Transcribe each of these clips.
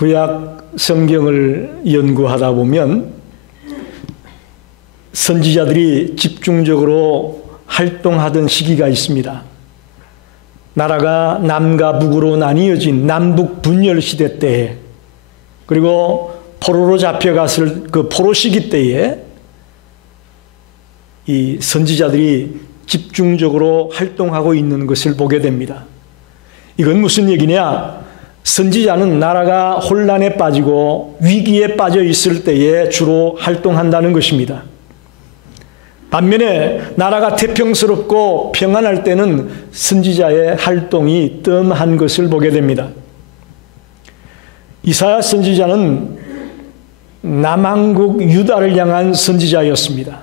구약 성경을 연구하다 보면 선지자들이 집중적으로 활동하던 시기가 있습니다. 나라가 남과 북으로 나뉘어진 남북 분열 시대 때에, 그리고 포로로 잡혀갔을 그 포로 시기 때에 이 선지자들이 집중적으로 활동하고 있는 것을 보게 됩니다. 이건 무슨 얘기냐? 선지자는 나라가 혼란에 빠지고 위기에 빠져 있을 때에 주로 활동한다는 것입니다. 반면에 나라가 태평스럽고 평안할 때는 선지자의 활동이 뜸한 것을 보게 됩니다. 이사야 선지자는 남왕국 유다를 향한 선지자였습니다.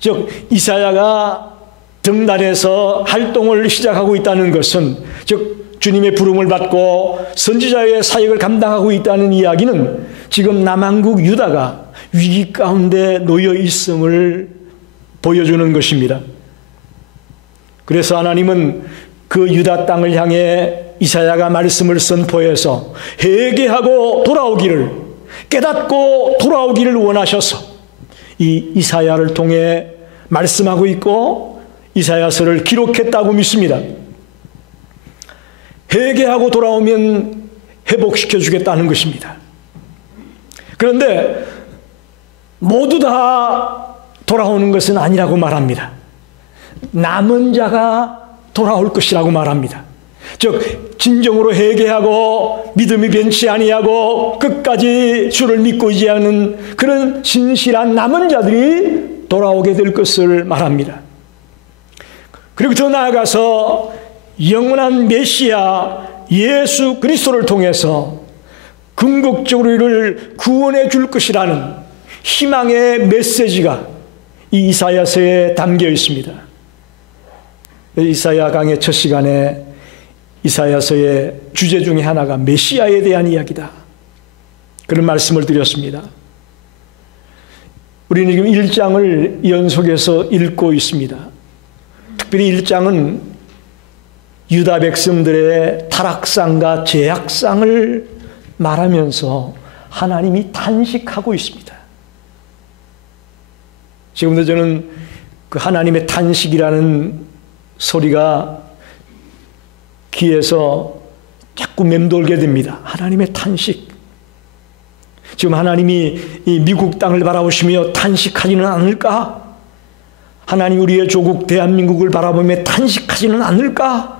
즉 이사야가 등단해서 활동을 시작하고 있다는 것은, 즉 주님의 부름을 받고 선지자의 사역을 감당하고 있다는 이야기는 지금 남왕국 유다가 위기 가운데 놓여 있음을 보여주는 것입니다. 그래서 하나님은 그 유다 땅을 향해 이사야가 말씀을 선포해서 회개하고 돌아오기를, 깨닫고 돌아오기를 원하셔서 이 이사야를 통해 말씀하고 있고 이사야서를 기록했다고 믿습니다. 회개하고 돌아오면 회복시켜 주겠다는 것입니다. 그런데 모두 다 돌아오는 것은 아니라고 말합니다. 남은 자가 돌아올 것이라고 말합니다. 즉 진정으로 회개하고 믿음이 변치 아니하고 끝까지 주를 믿고 의지하는 그런 진실한 남은 자들이 돌아오게 될 것을 말합니다. 그리고 더 나아가서 영원한 메시아 예수 그리스도를 통해서 궁극적으로 이를 구원해 줄 것이라는 희망의 메시지가 이 이사야서에 담겨 있습니다. 이사야 강의 첫 시간에 이사야서의 주제 중에 하나가 메시아에 대한 이야기다, 그런 말씀을 드렸습니다. 우리는 지금 1장을 연속해서 읽고 있습니다. 특별히 1장은 유다 백성들의 타락상과 죄악상을 말하면서 하나님이 탄식하고 있습니다. 지금도 저는 그 하나님의 탄식이라는 소리가 귀에서 자꾸 맴돌게 됩니다. 하나님의 탄식. 지금 하나님이 이 미국 땅을 바라보시며 탄식하지는 않을까? 하나님 우리의 조국 대한민국을 바라보며 탄식하지는 않을까?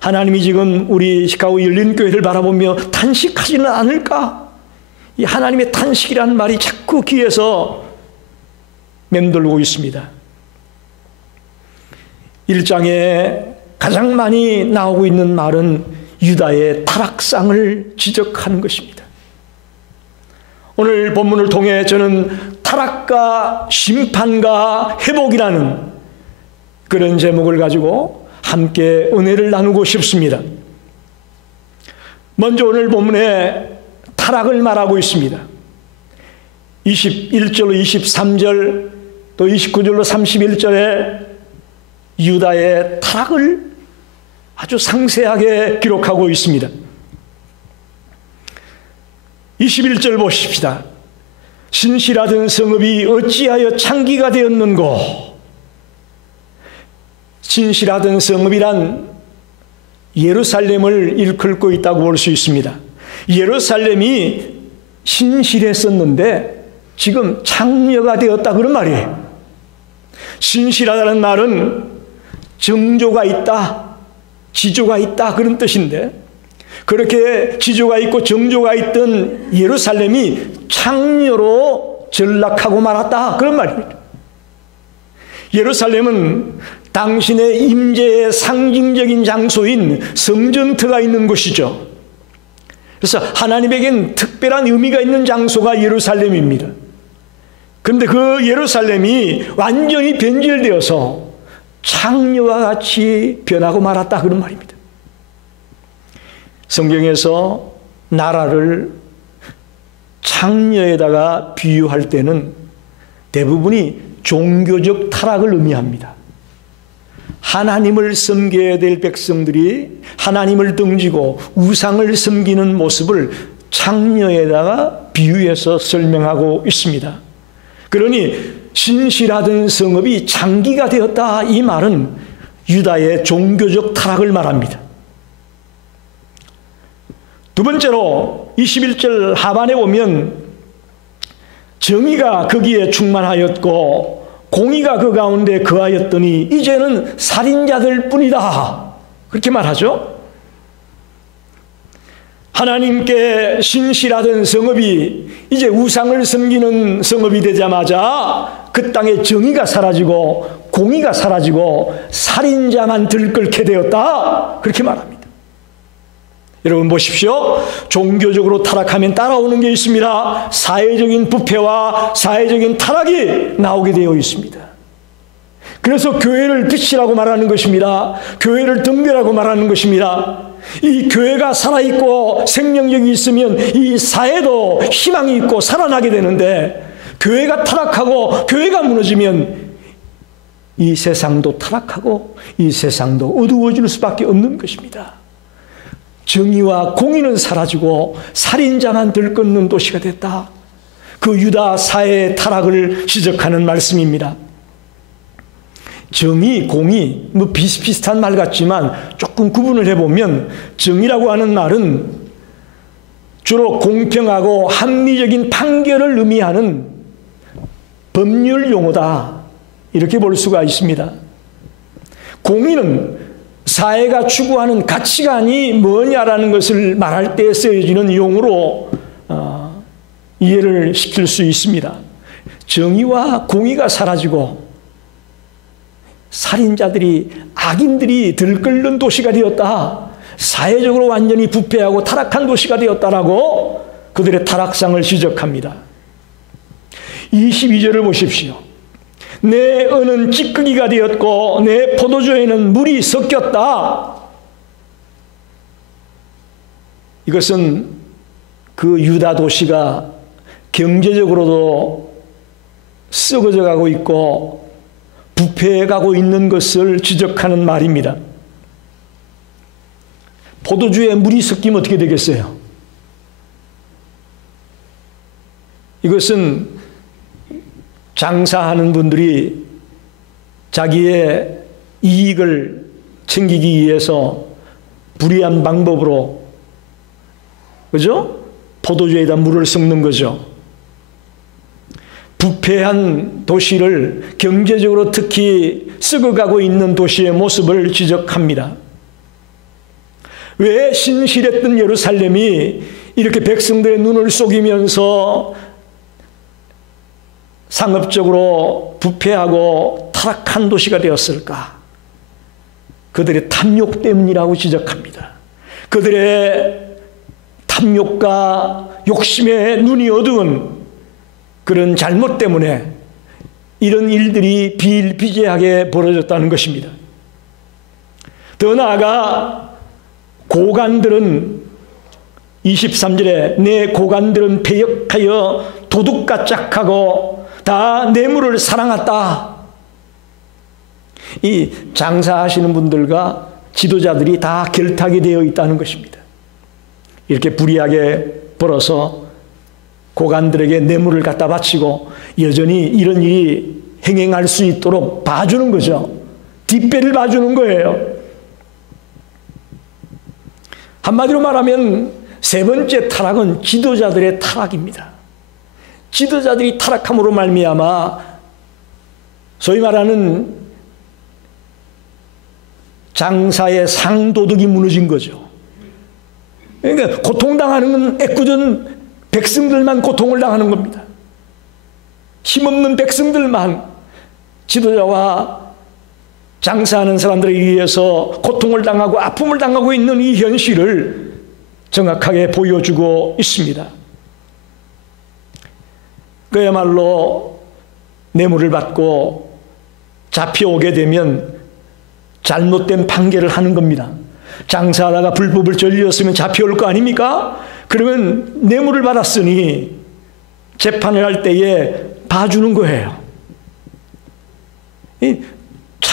하나님이 지금 우리 시카고 열린교회를 바라보며 탄식하지는 않을까? 이 하나님의 탄식이라는 말이 자꾸 귀에서 맴돌고 있습니다. 1장에 가장 많이 나오고 있는 말은 유다의 타락상을 지적하는 것입니다. 오늘 본문을 통해 저는 타락과 심판과 회복이라는 그런 제목을 가지고 함께 은혜를 나누고 싶습니다. 먼저 오늘 본문에 타락을 말하고 있습니다. 21절로 23절 또 29절로 31절에 유다의 타락을 아주 상세하게 기록하고 있습니다. 21절 보십시다. 신실하던 성읍이 어찌하여 창기가 되었는고. 신실하던 성읍이란 예루살렘을 일컬고 있다고 볼 수 있습니다. 예루살렘이 신실했었는데 지금 창녀가 되었다, 그런 말이에요. 신실하다는 말은 정조가 있다, 지조가 있다, 그런 뜻인데, 그렇게 지조가 있고 정조가 있던 예루살렘이 창녀로 전락하고 말았다, 그런 말입니다. 예루살렘은 당신의 임재의 상징적인 장소인 성전터가 있는 곳이죠. 그래서 하나님에겐 특별한 의미가 있는 장소가 예루살렘입니다. 그런데 그 예루살렘이 완전히 변질되어서 창녀와 같이 변하고 말았다, 그런 말입니다. 성경에서 나라를 창녀에다가 비유할 때는 대부분이 종교적 타락을 의미합니다. 하나님을 섬겨야 될 백성들이 하나님을 등지고 우상을 섬기는 모습을 창녀에다가 비유해서 설명하고 있습니다. 그러니 신실하던 성읍이 장기가 되었다, 이 말은 유다의 종교적 타락을 말합니다. 두 번째로 21절 하반에 보면 정의가 거기에 충만하였고 공의가 그 가운데 거하였더니 이제는 살인자들 뿐이다, 그렇게 말하죠. 하나님께 신실하던 성읍이 이제 우상을 섬기는 성읍이 되자마자 그 땅에 정의가 사라지고 공의가 사라지고 살인자만 들끓게 되었다, 그렇게 말합니다. 여러분 보십시오. 종교적으로 타락하면 따라오는 게 있습니다. 사회적인 부패와 사회적인 타락이 나오게 되어 있습니다. 그래서 교회를 빛이라고 말하는 것입니다. 교회를 등대라고 말하는 것입니다. 이 교회가 살아있고 생명력이 있으면 이 사회도 희망이 있고 살아나게 되는데, 교회가 타락하고 교회가 무너지면 이 세상도 타락하고 이 세상도 어두워질 수밖에 없는 것입니다. 정의와 공의는 사라지고 살인자만 들끓는 도시가 됐다. 그 유다 사회의 타락을 지적하는 말씀입니다. 정의, 공의, 비슷비슷한 말 같지만 조금 구분을 해보면 정의라고 하는 말은 주로 공평하고 합리적인 판결을 의미하는 법률 용어다, 이렇게 볼 수가 있습니다. 공의는 사회가 추구하는 가치관이 뭐냐라는 것을 말할 때 쓰여지는 용어로 이해를 시킬 수 있습니다. 정의와 공의가 사라지고 살인자들이, 악인들이 들끓는 도시가 되었다, 사회적으로 완전히 부패하고 타락한 도시가 되었다라고 그들의 타락상을 지적합니다. 22절을 보십시오. 내 은은 찌꺼기가 되었고 내 포도주에는 물이 섞였다. 이것은 그 유다 도시가 경제적으로도 썩어져 가고 있고 부패해 가고 있는 것을 지적하는 말입니다. 포도주에 물이 섞이면 어떻게 되겠어요? 이것은 장사하는 분들이 자기의 이익을 챙기기 위해서 불의한 방법으로, 그죠? 포도주에다 물을 섞는 거죠. 부패한 도시를, 경제적으로 특히 썩어가고 있는 도시의 모습을 지적합니다. 왜 신실했던 예루살렘이 이렇게 백성들의 눈을 속이면서 상업적으로 부패하고 타락한 도시가 되었을까? 그들의 탐욕 때문이라고 지적합니다. 그들의 탐욕과 욕심에 눈이 어두운 그런 잘못 때문에 이런 일들이 비일비재하게 벌어졌다는 것입니다. 더 나아가 고관들은 23절에 내 고관들은 패역하여 도둑과 짝하고 다 뇌물을 사랑했다. 이 장사하시는 분들과 지도자들이 다 결탁이 되어 있다는 것입니다. 이렇게 불의하게 벌어서 고관들에게 뇌물을 갖다 바치고 여전히 이런 일이 행행할 수 있도록 봐주는 거죠. 뒷배를 봐주는 거예요. 한마디로 말하면 세 번째 타락은 지도자들의 타락입니다. 지도자들이 타락함으로 말미암아 소위 말하는 장사의 상도덕이 무너진 거죠. 그러니까 고통당하는 애꿎은 백성들만 고통을 당하는 겁니다. 힘없는 백성들만 지도자와 장사하는 사람들에 의해서 고통을 당하고 아픔을 당하고 있는 이 현실을 정확하게 보여주고 있습니다. 그야말로 뇌물을 받고 잡혀오게 되면 잘못된 판결을 하는 겁니다. 장사하다가 불법을 저질렀으면 잡혀올 거 아닙니까? 그러면 뇌물을 받았으니 재판을 할 때에 봐주는 거예요.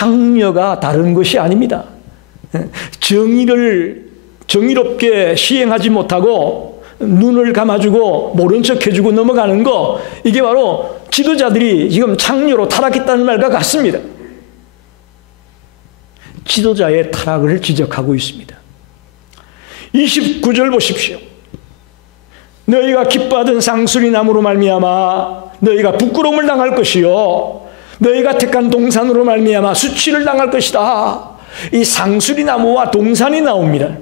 창녀가 다른 것이 아닙니다. 정의를 정의롭게 시행하지 못하고 눈을 감아주고 모른 척 해주고 넘어가는 거, 이게 바로 지도자들이 지금 창녀로 타락했다는 말과 같습니다. 지도자의 타락을 지적하고 있습니다. 29절 보십시오. 너희가 기뻐하던 상수리 나무로 말미암아 너희가 부끄러움을 당할 것이요 너희가 택한 동산으로 말미암아 수치를 당할 것이다. 이 상수리 나무와 동산이 나옵니다.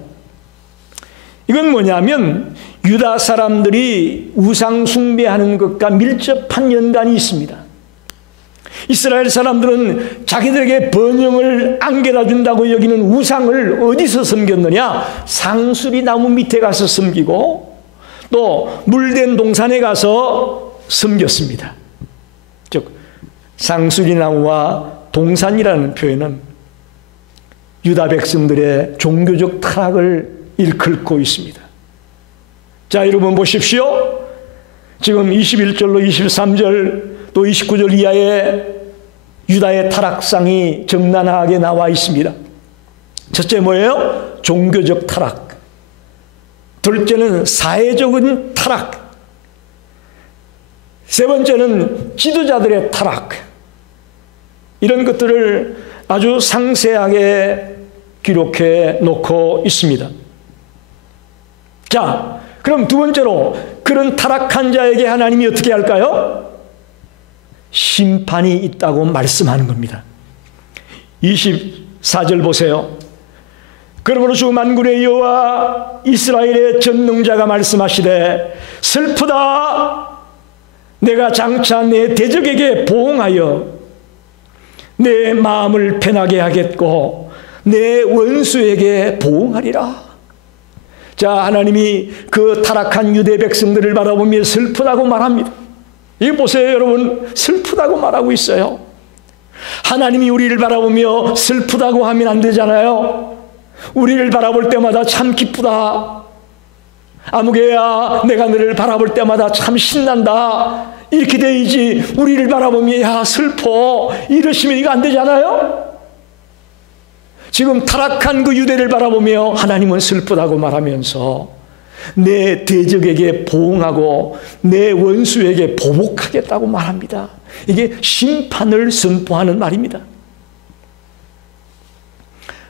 이건 뭐냐면 유다 사람들이 우상 숭배하는 것과 밀접한 연관이 있습니다. 이스라엘 사람들은 자기들에게 번영을 안겨다 준다고 여기는 우상을 어디서 섬겼느냐? 상수리 나무 밑에 가서 섬기고 또 물된 동산에 가서 섬겼습니다. 즉 상수리 나무와 동산이라는 표현은 유다 백성들의 종교적 타락을 일컫고 있습니다. 자, 여러분 보십시오. 지금 21절로 23절 또 29절 이하에 유다의 타락상이 적나라하게 나와 있습니다. 첫째 뭐예요? 종교적 타락. 둘째는 사회적인 타락. 세 번째는 지도자들의 타락. 이런 것들을 아주 상세하게 기록해 놓고 있습니다. 자, 그럼 두 번째로 그런 타락한 자에게 하나님이 어떻게 할까요? 심판이 있다고 말씀하는 겁니다. 24절 보세요. 그러므로 주 만군의 여호와 이스라엘의 전능자가 말씀하시되 슬프다. 내가 장차 내 대적에게 보응하여 내 마음을 편하게 하겠고 내 원수에게 보응하리라. 자, 하나님이 그 타락한 유대 백성들을 바라보며 슬프다고 말합니다. 이거 보세요, 여러분. 슬프다고 말하고 있어요. 하나님이 우리를 바라보며 슬프다고 하면 안 되잖아요. 우리를 바라볼 때마다 참 기쁘다. 아무개야, 내가 너를 바라볼 때마다 참 신난다. 이렇게 돼야지. 우리를 바라보며 야 슬퍼 이러시면 이거 안 되잖아요. 지금 타락한 그 유대를 바라보며 하나님은 슬프다고 말하면서 내 대적에게 보응하고 내 원수에게 보복하겠다고 말합니다. 이게 심판을 선포하는 말입니다.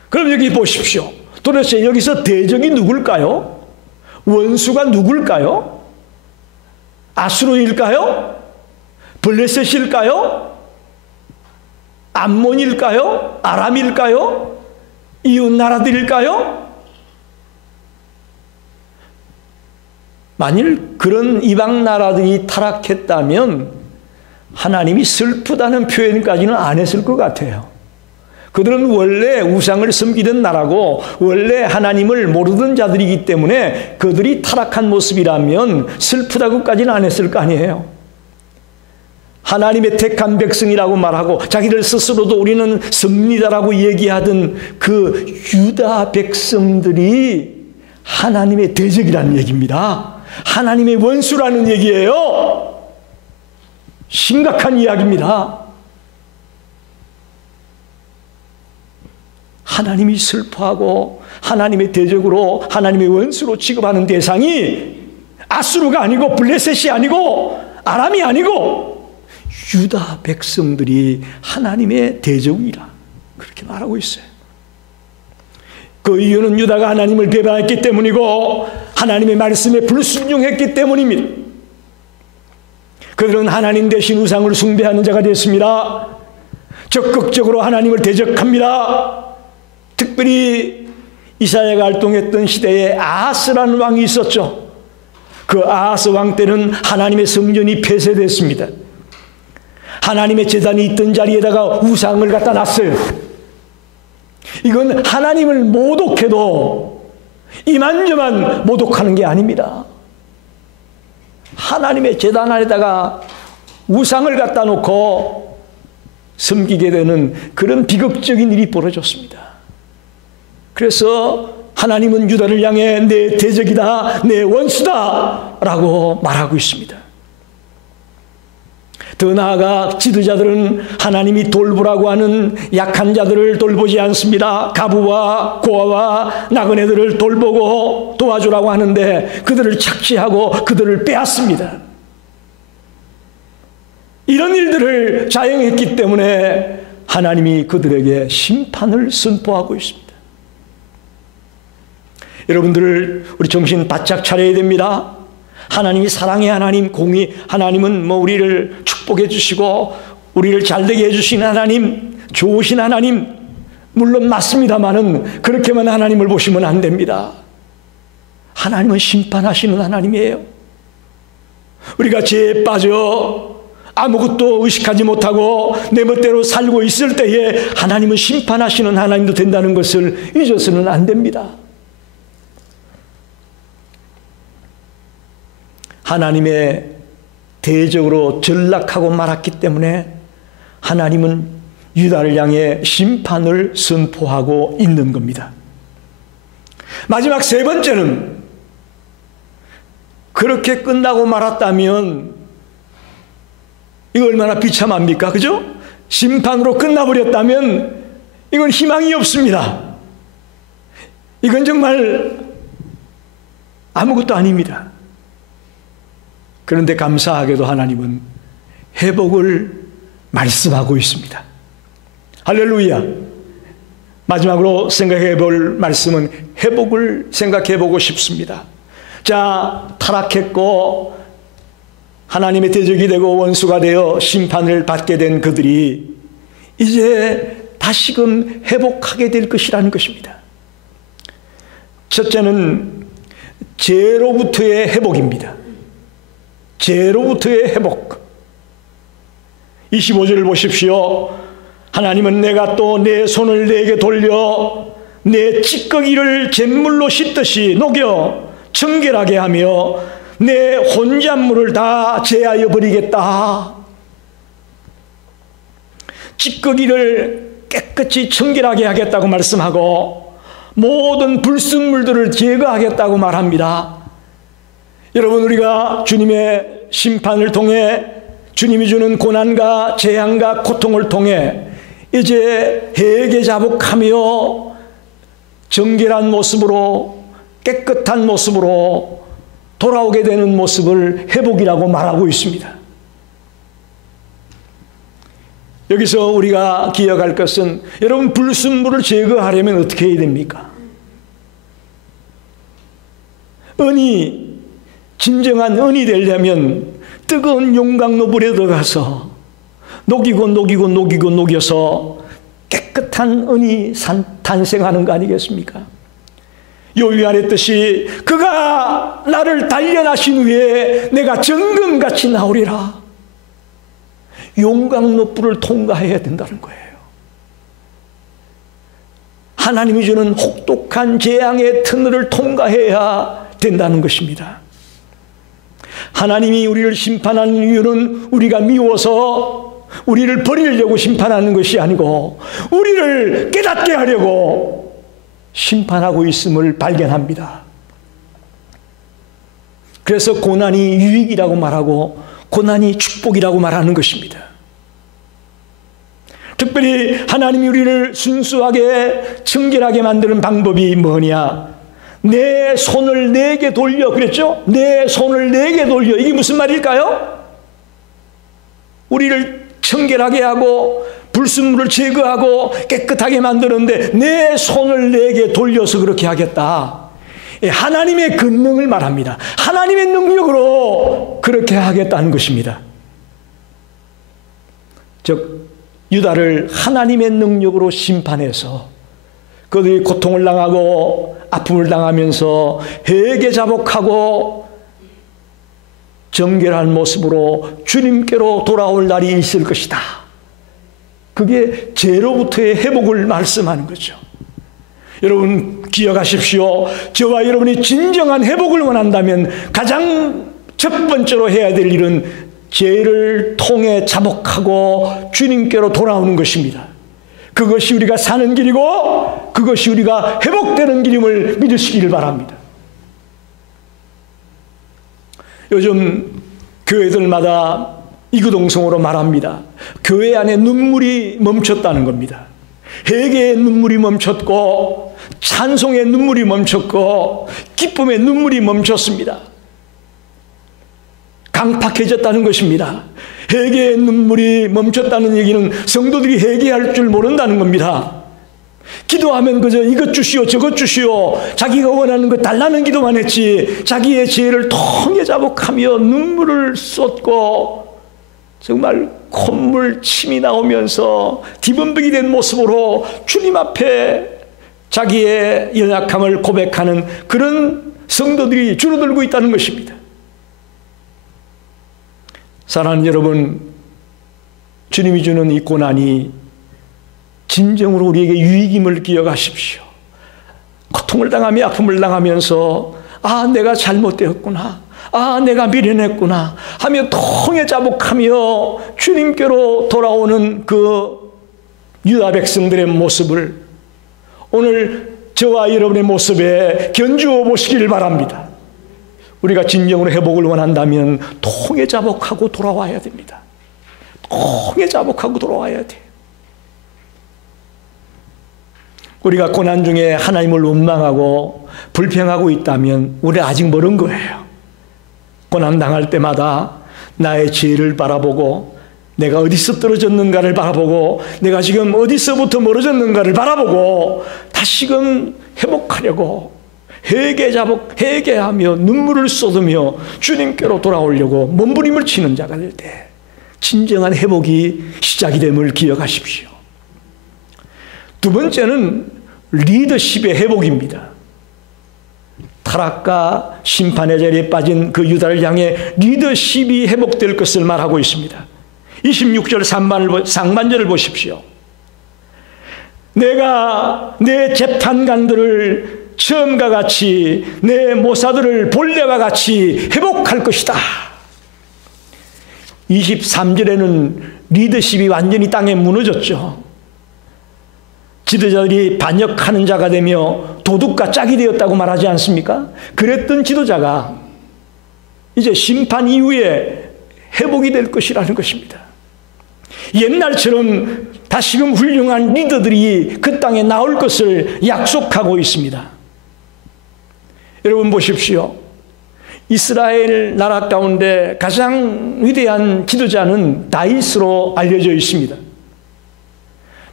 그럼 여기 보십시오. 도대체 여기서 대적이 누굴까요? 원수가 누굴까요? 아수르일까요? 블레셋일까요? 암몬일까요? 아람일까요? 이웃 나라들일까요? 만일 그런 이방 나라들이 타락했다면 하나님이 슬프다는 표현까지는 안 했을 것 같아요. 그들은 원래 우상을 섬기던 나라고 원래 하나님을 모르던 자들이기 때문에 그들이 타락한 모습이라면 슬프다고까지는 안 했을 거 아니에요. 하나님의 택한 백성이라고 말하고 자기들 스스로도 우리는 섭리다라고 얘기하던 그 유다 백성들이 하나님의 대적이라는 얘기입니다. 하나님의 원수라는 얘기예요. 심각한 이야기입니다. 하나님이 슬퍼하고 하나님의 대적으로 하나님의 원수로 취급하는 대상이 아수르가 아니고 블레셋이 아니고 아람이 아니고 유다 백성들이 하나님의 대적이라 그렇게 말하고 있어요. 그 이유는 유다가 하나님을 배반했기 때문이고 하나님의 말씀에 불순종했기 때문입니다. 그들은 하나님 대신 우상을 숭배하는 자가 됐습니다. 적극적으로 하나님을 대적합니다. 특별히 이사야가 활동했던 시대에 아하스라는 왕이 있었죠. 그 아하스 왕 때는 하나님의 성전이 폐쇄됐습니다. 하나님의 제단이 있던 자리에다가 우상을 갖다 놨어요. 이건 하나님을 모독해도 이만저만 모독하는 게 아닙니다. 하나님의 제단 안에다가 우상을 갖다 놓고 섬기게 되는 그런 비극적인 일이 벌어졌습니다. 그래서 하나님은 유다를 향해 내 대적이다, 내 원수다 라고 말하고 있습니다. 더 나아가 지도자들은 하나님이 돌보라고 하는 약한 자들을 돌보지 않습니다. 가부와 고아와 나그네들을 돌보고 도와주라고 하는데 그들을 착취하고 그들을 빼앗습니다. 이런 일들을 자행했기 때문에 하나님이 그들에게 심판을 선포하고 있습니다. 여러분들, 우리 정신 바짝 차려야 됩니다. 하나님이 사랑의 하나님, 공의 하나님은 우리를 축복해 주시고 우리를 잘되게 해주신 하나님, 좋으신 하나님, 물론 맞습니다만은 그렇게만 하나님을 보시면 안 됩니다. 하나님은 심판하시는 하나님이에요. 우리가 죄에 빠져 아무것도 의식하지 못하고 내 멋대로 살고 있을 때에 하나님은 심판하시는 하나님도 된다는 것을 잊어서는 안 됩니다. 하나님의 대적으로 전락하고 말았기 때문에 하나님은 유다를 향해 심판을 선포하고 있는 겁니다. 마지막 세 번째는, 그렇게 끝나고 말았다면 이거 얼마나 비참합니까? 그죠? 심판으로 끝나버렸다면 이건 희망이 없습니다. 이건 정말 아무것도 아닙니다. 그런데 감사하게도 하나님은 회복을 말씀하고 있습니다. 할렐루야. 마지막으로 생각해 볼 말씀은 회복을 생각해 보고 싶습니다. 자, 타락했고 하나님의 대적이 되고 원수가 되어 심판을 받게 된 그들이 이제 다시금 회복하게 될 것이라는 것입니다. 첫째는 죄로부터의 회복입니다. 죄로부터의 회복. 25절을 보십시오. 하나님은 내가 또 내 손을 내게 돌려 내 찌꺼기를 잿물로 씻듯이 녹여 청결하게 하며 내 혼잣물을 다 제하여 버리겠다. 찌꺼기를 깨끗이 청결하게 하겠다고 말씀하고 모든 불순물들을 제거하겠다고 말합니다. 여러분, 우리가 주님의 심판을 통해 주님이 주는 고난과 재앙과 고통을 통해 이제 회개자복하며 정결한 모습으로, 깨끗한 모습으로 돌아오게 되는 모습을 회복이라고 말하고 있습니다. 여기서 우리가 기억할 것은, 여러분, 불순물을 제거하려면 어떻게 해야 됩니까? 진정한 은이 되려면 뜨거운 용광로불에 들어가서 녹여서 깨끗한 은이 탄생하는 거 아니겠습니까? 요유한 했듯이 그가 나를 단련하신 후에 내가 정금같이 나오리라. 용광로불을 통과해야 된다는 거예요. 하나님이 주는 혹독한 재앙의 터널을 통과해야 된다는 것입니다. 하나님이 우리를 심판하는 이유는 우리가 미워서 우리를 버리려고 심판하는 것이 아니고 우리를 깨닫게 하려고 심판하고 있음을 발견합니다. 그래서 고난이 유익이라고 말하고 고난이 축복이라고 말하는 것입니다. 특별히 하나님이 우리를 순수하게 청결하게 만드는 방법이 뭐냐? 내 손을 내게 돌려, 그랬죠? 내 손을 내게 돌려. 이게 무슨 말일까요? 우리를 청결하게 하고 불순물을 제거하고 깨끗하게 만드는데 내 손을 내게 돌려서 그렇게 하겠다. 하나님의 권능을 말합니다. 하나님의 능력으로 그렇게 하겠다는 것입니다. 즉 유다를 하나님의 능력으로 심판해서 그들이 고통을 당하고 아픔을 당하면서 회개자복하고 정결한 모습으로 주님께로 돌아올 날이 있을 것이다. 그게 죄로부터의 회복을 말씀하는 거죠. 여러분 기억하십시오. 저와 여러분이 진정한 회복을 원한다면 가장 첫 번째로 해야 될 일은 죄를 통해 자복하고 주님께로 돌아오는 것입니다. 그것이 우리가 사는 길이고 그것이 우리가 회복되는 길임을 믿으시기를 바랍니다. 요즘 교회들마다 이구동성으로 말합니다. 교회 안에 눈물이 멈췄다는 겁니다. 회개의 눈물이 멈췄고 찬송의 눈물이 멈췄고 기쁨의 눈물이 멈췄습니다. 강팍해졌다는 것입니다. 회개의 눈물이 멈췄다는 얘기는 성도들이 회개할 줄 모른다는 겁니다. 기도하면 그저 이것 주시오 저것 주시오 자기가 원하는 것 달라는 기도만 했지 자기의 죄를 통해 자복하며 눈물을 쏟고 정말 콧물 침이 나오면서 뒤범벅이 된 모습으로 주님 앞에 자기의 연약함을 고백하는 그런 성도들이 줄어들고 있다는 것입니다. 사랑하는 여러분, 주님이 주는 이 고난이 진정으로 우리에게 유익임을 기억하십시오. 고통을 당하며 아픔을 당하면서 내가 잘못되었구나, 내가 미련했구나 하며 통해 자복하며 주님께로 돌아오는 그 유다 백성들의 모습을 오늘 저와 여러분의 모습에 견주어 보시길 바랍니다. 우리가 진정으로 회복을 원한다면 통해 자복하고 돌아와야 됩니다. 통해 자복하고 돌아와야 돼요. 우리가 고난 중에 하나님을 원망하고 불평하고 있다면 우리 아직 멀은 거예요. 고난 당할 때마다 나의 죄를 바라보고 내가 어디서 떨어졌는가를 바라보고 내가 지금 어디서부터 멀어졌는가를 바라보고 다시금 회복하려고 회개하며 눈물을 쏟으며 주님께로 돌아오려고 몸부림을 치는 자가 될 때 진정한 회복이 시작이 됨을 기억하십시오. 두 번째는 리더십의 회복입니다. 타락과 심판의 자리에 빠진 그 유다를 향해 리더십이 회복될 것을 말하고 있습니다. 26절 상반절을 보십시오. 내가 내 재판관들을 처음과 같이 내 모사들을 본래와 같이 회복할 것이다. 23절에는 리더십이 완전히 땅에 무너졌죠. 지도자들이 반역하는 자가 되며 도둑과 짝이 되었다고 말하지 않습니까? 그랬던 지도자가 이제 심판 이후에 회복이 될 것이라는 것입니다. 옛날처럼 다시금 훌륭한 리더들이 그 땅에 나올 것을 약속하고 있습니다. 여러분 보십시오. 이스라엘 나라 가운데 가장 위대한 지도자는 다윗으로 알려져 있습니다.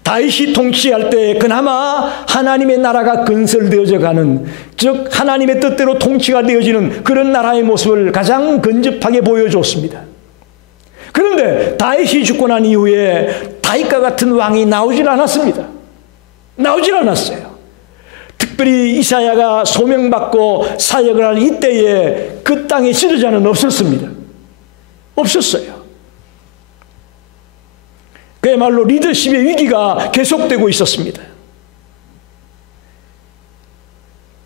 다윗이 통치할 때 그나마 하나님의 나라가 건설되어져 가는, 즉 하나님의 뜻대로 통치가 되어지는 그런 나라의 모습을 가장 근접하게 보여줬습니다. 그런데 다윗이 죽고 난 이후에 다윗과 같은 왕이 나오질 않았습니다. 나오질 않았어요. 특별히 이사야가 소명받고 사역을 할 이때에 그 땅의 지도자는 없었습니다. 없었어요. 그야말로 리더십의 위기가 계속되고 있었습니다.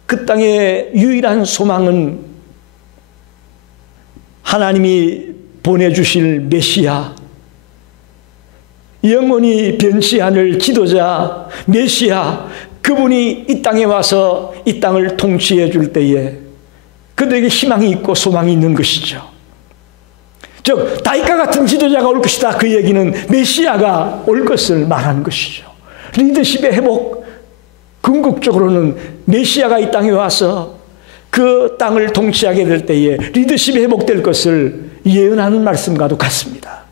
그 땅의 유일한 소망은 하나님이 보내주실 메시아, 영원히 변치 않을 지도자 메시아, 그분이 이 땅에 와서 이 땅을 통치해 줄 때에 그들에게 희망이 있고 소망이 있는 것이죠. 즉 다윗과 같은 지도자가 올 것이다. 그 얘기는 메시아가 올 것을 말하는 것이죠. 리더십의 회복, 궁극적으로는 메시아가 이 땅에 와서 그 땅을 통치하게 될 때에 리더십이 회복될 것을 예언하는 말씀과도 같습니다.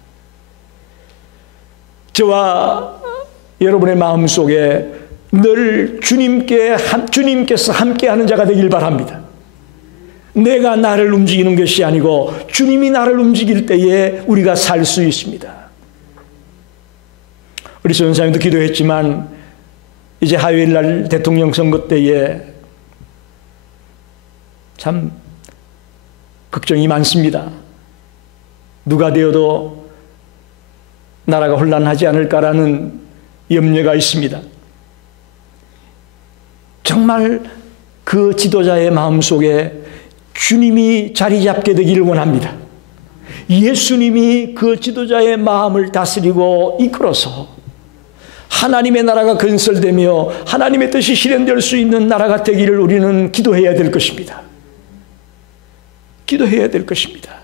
저와 여러분의 마음속에 늘 주님께서 함께하는 자가 되길 바랍니다. 내가 나를 움직이는 것이 아니고 주님이 나를 움직일 때에 우리가 살 수 있습니다. 우리 전사님도 기도했지만 이제 화요일날 대통령 선거 때에 참 걱정이 많습니다. 누가 되어도 나라가 혼란하지 않을까라는 염려가 있습니다. 정말 그 지도자의 마음속에 주님이 자리 잡게 되기를 원합니다. 예수님이 그 지도자의 마음을 다스리고 이끌어서 하나님의 나라가 건설되며 하나님의 뜻이 실현될 수 있는 나라가 되기를 우리는 기도해야 될 것입니다. 기도해야 될 것입니다.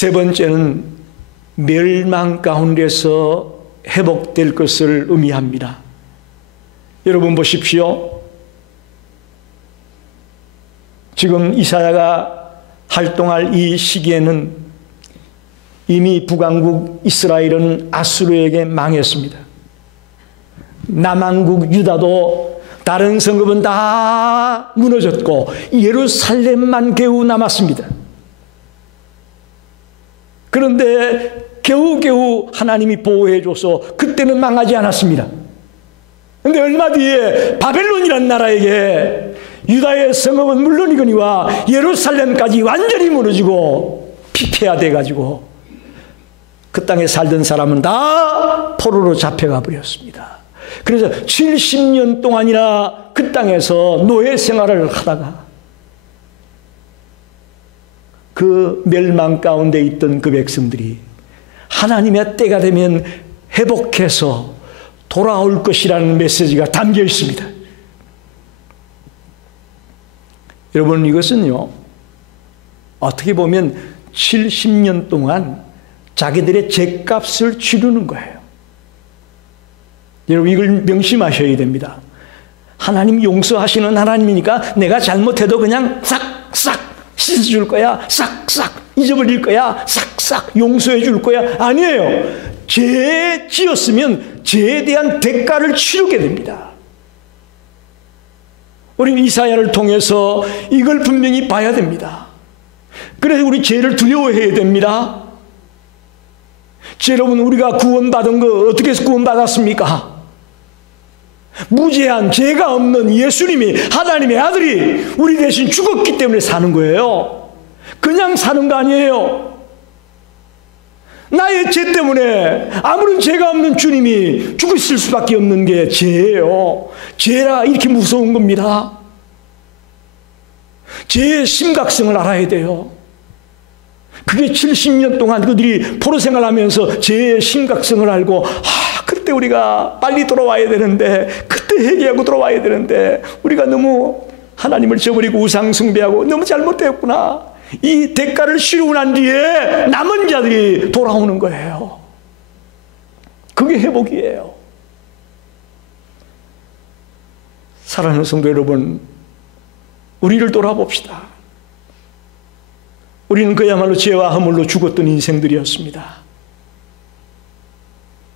세 번째는 멸망 가운데서 회복될 것을 의미합니다. 여러분 보십시오. 지금 이사야가 활동할 이 시기에는 이미 북왕국 이스라엘은 아수르에게 망했습니다. 남왕국 유다도 다른 성읍은 다 무너졌고 예루살렘만 겨우 남았습니다. 그런데 겨우겨우 하나님이 보호해줘서 그때는 망하지 않았습니다. 그런데 얼마 뒤에 바벨론이라는 나라에게 유다의 성읍은 물론이거니와 예루살렘까지 완전히 무너지고 피폐화돼가지고 그 땅에 살던 사람은 다 포로로 잡혀가 버렸습니다. 그래서 70년 동안이나 그 땅에서 노예 생활을 하다가 그 멸망 가운데 있던 그 백성들이 하나님의 때가 되면 회복해서 돌아올 것이라는 메시지가 담겨 있습니다. 여러분, 이것은요, 어떻게 보면 70년 동안 자기들의 죄값을 치르는 거예요. 여러분, 이걸 명심하셔야 됩니다. 하나님 용서하시는 하나님이니까 내가 잘못해도 그냥 싹싹 씻어줄 거야, 싹싹 잊어버릴 거야, 싹싹 용서해 줄 거야. 아니에요. 죄 지었으면 죄에 대한 대가를 치르게 됩니다. 우리 이사야를 통해서 이걸 분명히 봐야 됩니다. 그래서 우리 죄를 두려워해야 됩니다. 여러분, 우리가 구원받은 거 어떻게 해서 구원받았습니까? 무죄한 죄가 없는 예수님이, 하나님의 아들이 우리 대신 죽었기 때문에 사는 거예요. 그냥 사는 거 아니에요. 나의 죄 때문에 아무런 죄가 없는 주님이 죽으실 수밖에 없는 게 죄예요. 죄라 이렇게 무서운 겁니다. 죄의 심각성을 알아야 돼요. 그게 70년 동안 그들이 포로 생활하면서 죄의 심각성을 알고, 그때 우리가 빨리 돌아와야 되는데, 그때 회개하고 돌아와야 되는데 우리가 너무 하나님을 저버리고 우상 숭배하고 너무 잘못되었구나. 이 대가를 치르고 난 뒤에 남은 자들이 돌아오는 거예요. 그게 회복이에요. 사랑하는 성도 여러분, 우리를 돌아봅시다. 우리는 그야말로 죄와 허물로 죽었던 인생들이었습니다.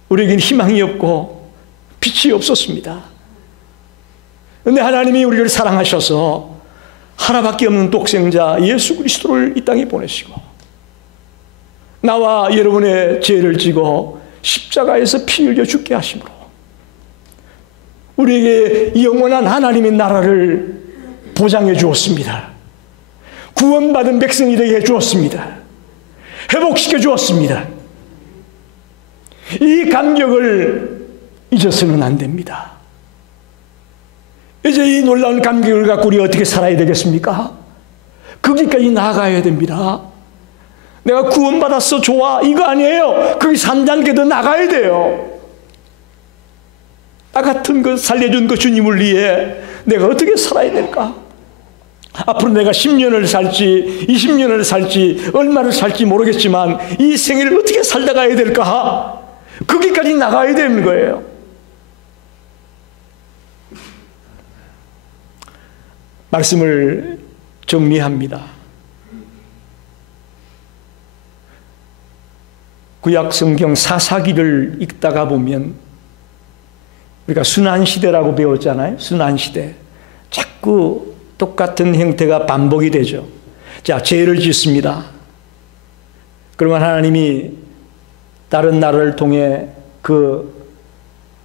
우리에겐 희망이 없고 빛이 없었습니다. 그런데 하나님이 우리를 사랑하셔서 하나밖에 없는 독생자 예수 그리스도를 이 땅에 보내시고 나와 여러분의 죄를 지고 십자가에서 피 흘려 죽게 하심으로 우리에게 영원한 하나님의 나라를 보장해 주었습니다. 구원받은 백성이 되게 해주었습니다. 회복시켜 주었습니다. 이 감격을 잊어서는 안 됩니다. 이제 이 놀라운 감격을 갖고 우리 어떻게 살아야 되겠습니까? 거기까지 나아가야 됩니다. 내가 구원받았어, 좋아, 이거 아니에요. 거기 3단계 더 나가야 돼요. 나 같은 거 살려준 그 주님을 위해 내가 어떻게 살아야 될까? 앞으로 내가 10년을 살지 20년을 살지 얼마를 살지 모르겠지만 이 생애를 어떻게 살다 가야 될까? 거기까지 나가야 되는 거예요. 말씀을 정리합니다. 구약 성경 사사기를 읽다가 보면 우리가 순환시대라고 배웠잖아요. 순환시대. 자꾸 똑같은 형태가 반복이 되죠. 자, 죄를 짓습니다. 그러면 하나님이 다른 나라를 통해 그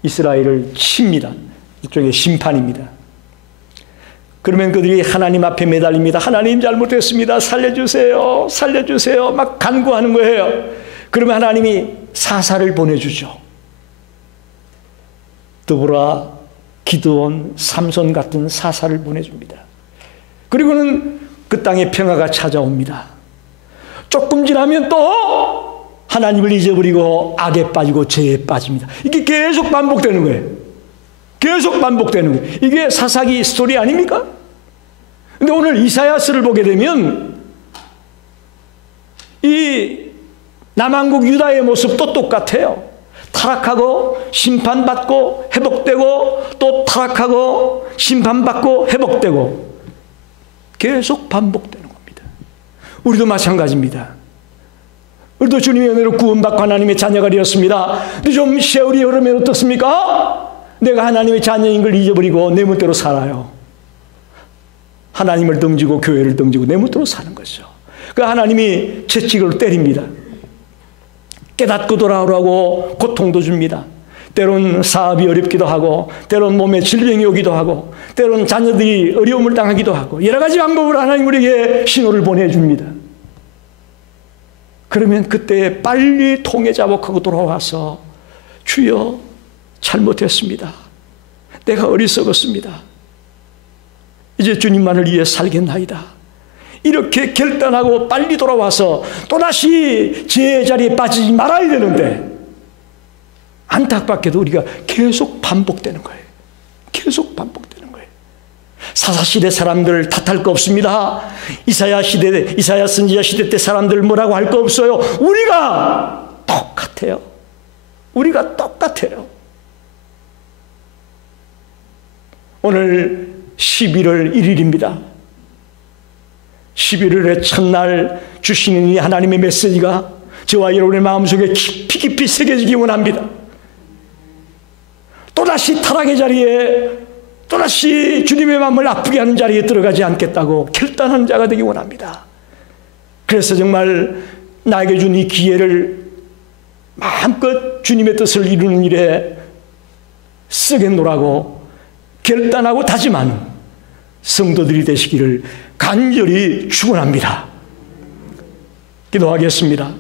이스라엘을 칩니다. 일종의 심판입니다. 그러면 그들이 하나님 앞에 매달립니다. 하나님 잘못했습니다. 살려주세요. 살려주세요. 막 간구하는 거예요. 그러면 하나님이 사사를 보내주죠. 드보라, 기드온, 삼손 같은 사사를 보내줍니다. 그리고는 그 땅에 평화가 찾아옵니다. 조금 지나면 또 하나님을 잊어버리고 악에 빠지고 죄에 빠집니다. 이게 계속 반복되는 거예요. 계속 반복되는 거예요. 이게 사사기 스토리 아닙니까? 근데 오늘 이사야서를 보게 되면 이 남한국 유다의 모습도 똑같아요. 타락하고 심판받고 회복되고 또 타락하고 심판받고 회복되고 계속 반복되는 겁니다. 우리도 마찬가지입니다. 우리도 주님의 은혜로 구원받고 하나님의 자녀가 되었습니다. 근데 좀 세월이 흐르면 어떻습니까? 내가 하나님의 자녀인 걸 잊어버리고 내 멋대로 살아요. 하나님을 등지고 교회를 등지고 내 멋대로 사는 것이죠. 그 하나님이 채찍으로 때립니다. 깨닫고 돌아오라고 고통도 줍니다. 때론 사업이 어렵기도 하고 때론 몸에 질병이 오기도 하고 때론 자녀들이 어려움을 당하기도 하고 여러 가지 방법으로 하나님 우리에게 신호를 보내줍니다. 그러면 그때 빨리 통해 자복하고 돌아와서 주여 잘못했습니다. 내가 어리석었습니다. 이제 주님만을 위해 살겠나이다. 이렇게 결단하고 빨리 돌아와서 또다시 제 자리에 빠지지 말아야 되는데 안타깝게도 우리가 계속 반복되는 거예요. 계속 반복되는 거예요. 사사시대 사람들 탓할 거 없습니다. 이사야 선지자 시대 때 사람들 뭐라고 할 거 없어요. 우리가 똑같아요. 우리가 똑같아요. 오늘 11월 1일입니다. 11월의 첫날 주시는 이 하나님의 메시지가 저와 여러분의 마음속에 깊이 깊이 새겨지기 원합니다. 또다시 타락의 자리에 또다시 주님의 마음을 아프게 하는 자리에 들어가지 않겠다고 결단하는 자가 되기 원합니다. 그래서 정말 나에게 준 이 기회를 마음껏 주님의 뜻을 이루는 일에 쓰겠노라고 결단하고 다짐하는 성도들이 되시기를 간절히 축원합니다. 기도하겠습니다.